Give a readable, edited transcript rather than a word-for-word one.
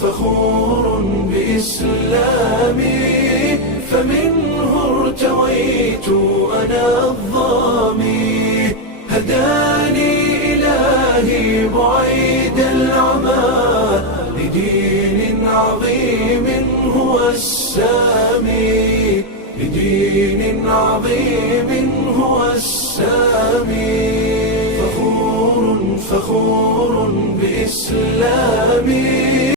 فخور بإسلامي فمنه ارتويت أنا الظامي هداني إلهي بعيد العمى لدين عظيم هو السامي لدين عظيم هو السامي فخور بإسلامي